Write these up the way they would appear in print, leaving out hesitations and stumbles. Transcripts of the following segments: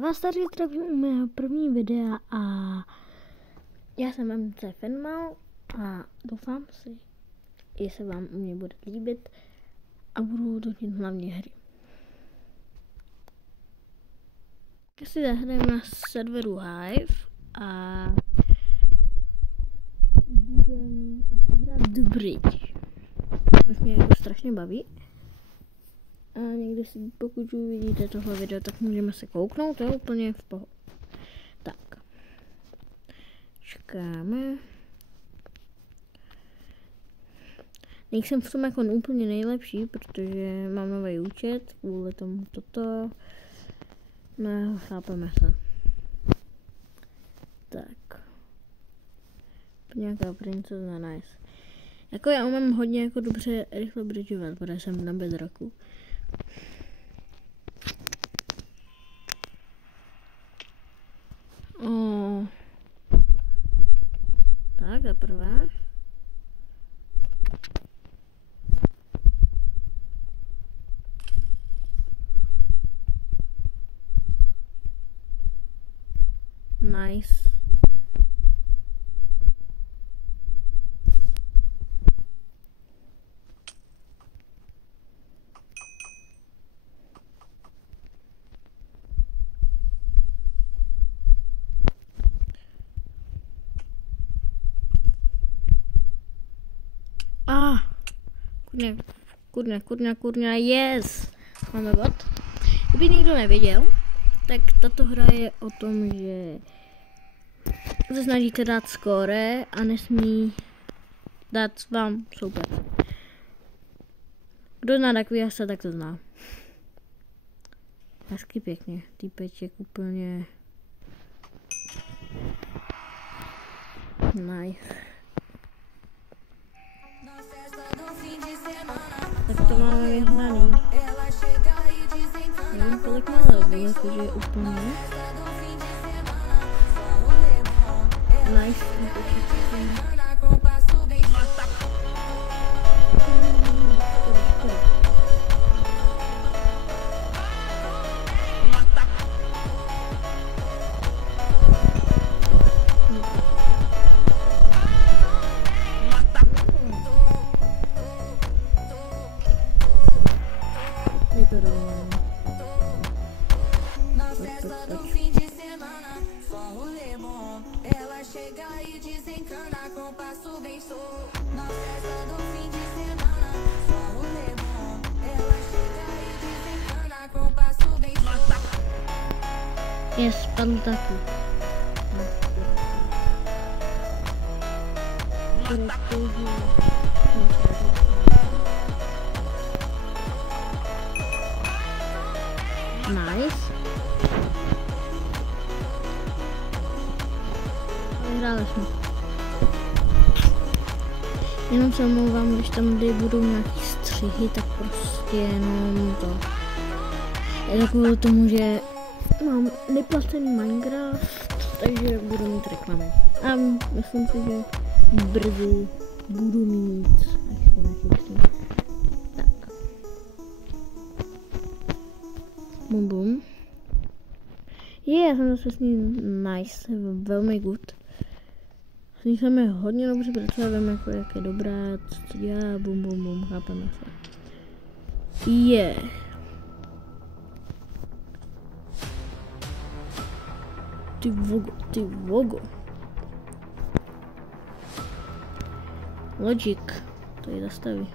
A vás tady zdravím u mého první videa a já jsem MC Fenmal a doufám si, že se vám u mě bude líbit a budu točit hlavně hry. Já si zahrajeme na serveru Hive a budeme hrát The Bridge, což mě jako strašně baví. A někdy si, pokud uvidíte tohle video, tak můžeme se kouknout, to je úplně v pohodě. Tak. Čekáme. Nejsem v tom jako úplně nejlepší, protože mám nový účet, kvůli tomu toto. No, chápeme se. Tak. Nějaká princezna, nice. Jako já umím hodně jako dobře rychle bridžovat, protože jsem na bedrocku. Tak, za prvé. Nice. Kurňa, yes! Máme bod. Kdyby někdo nevěděl, tak tato hra je o tom, že se snažíte dát skóre a nesmí dát vám soupeř. Kdo zná takový hasa, tak to zná. Hezky pěkně, týpeček úplně nice. Tak to máme vyhraný. Nevím kolik má level, jakože je úplně nice. Je spadl taky. Nice. Vyhráli jsme. Jenom se omlouvám, když tam budou nějaký střihy, tak prostě jenom to. Je to kvůli tomu, že mám neplacený Minecraft, takže budu mít reklamy. A myslím si, že brzy budu mít ještě naštěstí. Tak. Bum. Já jsem zase s ním nice, velmi good. S ní jsem je hodně dobře, protože vím, jako, jak je dobrá, co dělá, bum, chápeme se. Ty vogo. Logic. To je zastaví.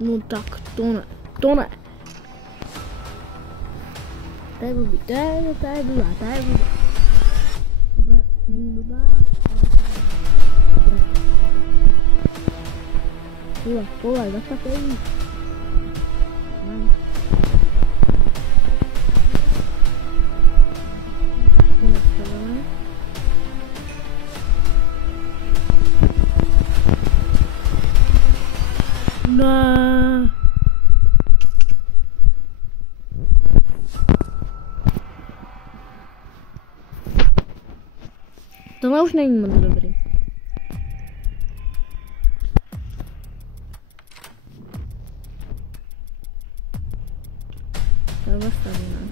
No tak, to ne. To je blbý. Není blbá. Tohle, zastaví. No. Tohle už není moc dobrý. zastaví, ne?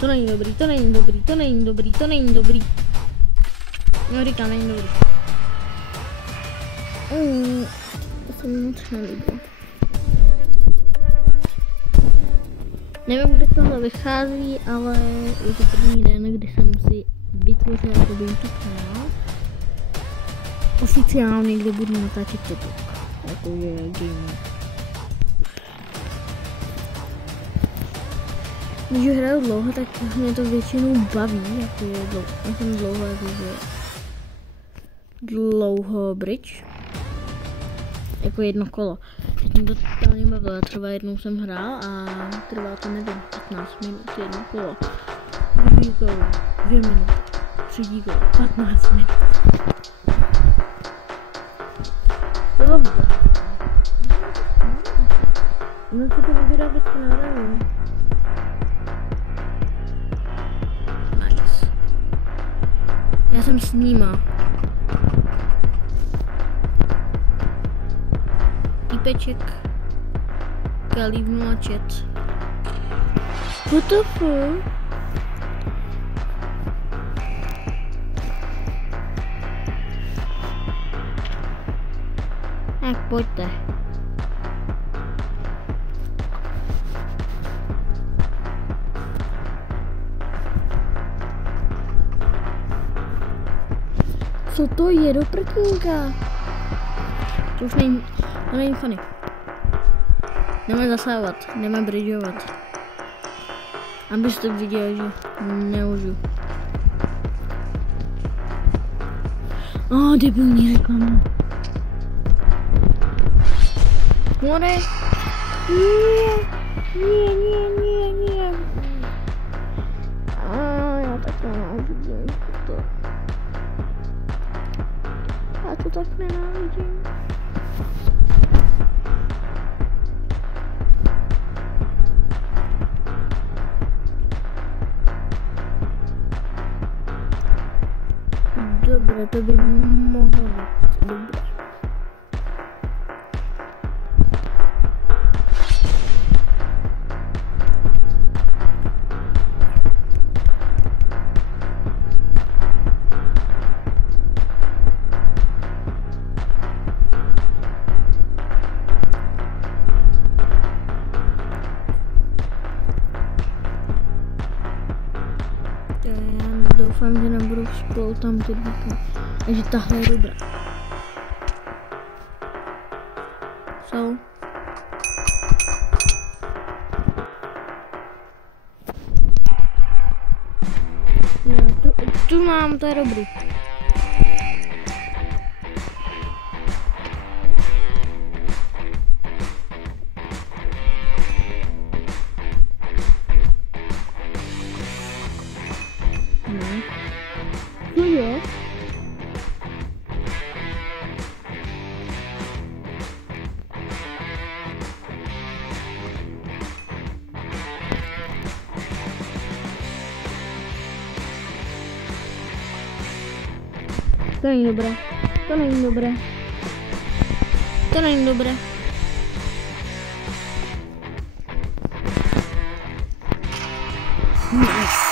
To není dobrý, to není dobrý, to není dobrý, to není dobrý. No říkám, není dobrý. To se mi moc nelíbilo. Nevím, kdy tohle vychází, ale je to první den, kdy jsem si vytvořila jako YouTube kanál. Oficiálně, kde budu natáčet TikTok. Jako je gaming. Když hraju dlouho, tak mě to většinou baví, jako je dlouho. Já jsem dlouho, jakože dlouho bridge. Jako jedno kolo. Teď mě to totálně bavilo, třeba jednou jsem hrál a trvá to nevím, 15 minut, jedno kolo. Druhý kolo, 2 minuty, třetí kolo, 15 minut. Bylo vidět. No se to vybírá vždycky na hraní. Nice. Já jsem s nima. Týpeček kalívnula chat. What the fuck? Tak pojďte. Co to je do prkínka? To už není, to není funny. Jdeme zasahovat, jdeme bridgeovat. Abyste viděli, že neužiju. Debilní reklama. More? Nie. Já tak nenávidím to. Já to tak nenávidím. Dobré, to by mohlo být dobré. Doufám, že nebudou spolu tam ty dvůjky. Takže tahle je dobrá. Jsou. Tu mám, to je dobrý. Co je? To není dobré. To není dobré. To není dobré. Nice.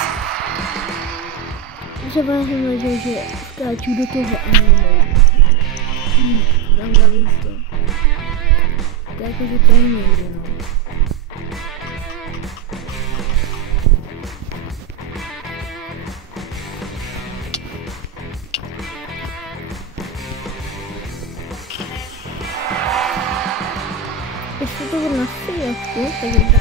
Třeba jsem věděl, že skáču do toho a nejde. Tam dali to. To je jako, že to nejde, no. Jestli to bude na střílečku, tak je to.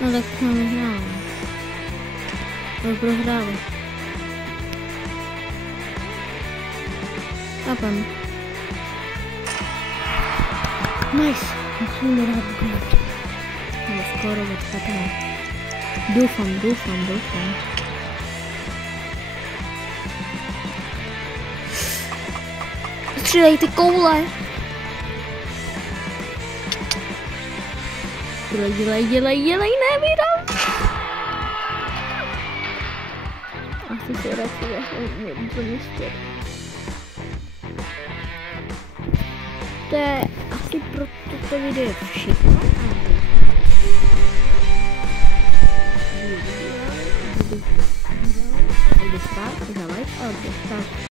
No tak to nehrávám. To prohrávám. Chápem. Nice. Musíme dát gol. No skoro odchápám. Doufám. Střílej ty koule. Dělej, nevídám. Asi se radši něco místě. To je asi pro toto video všechno.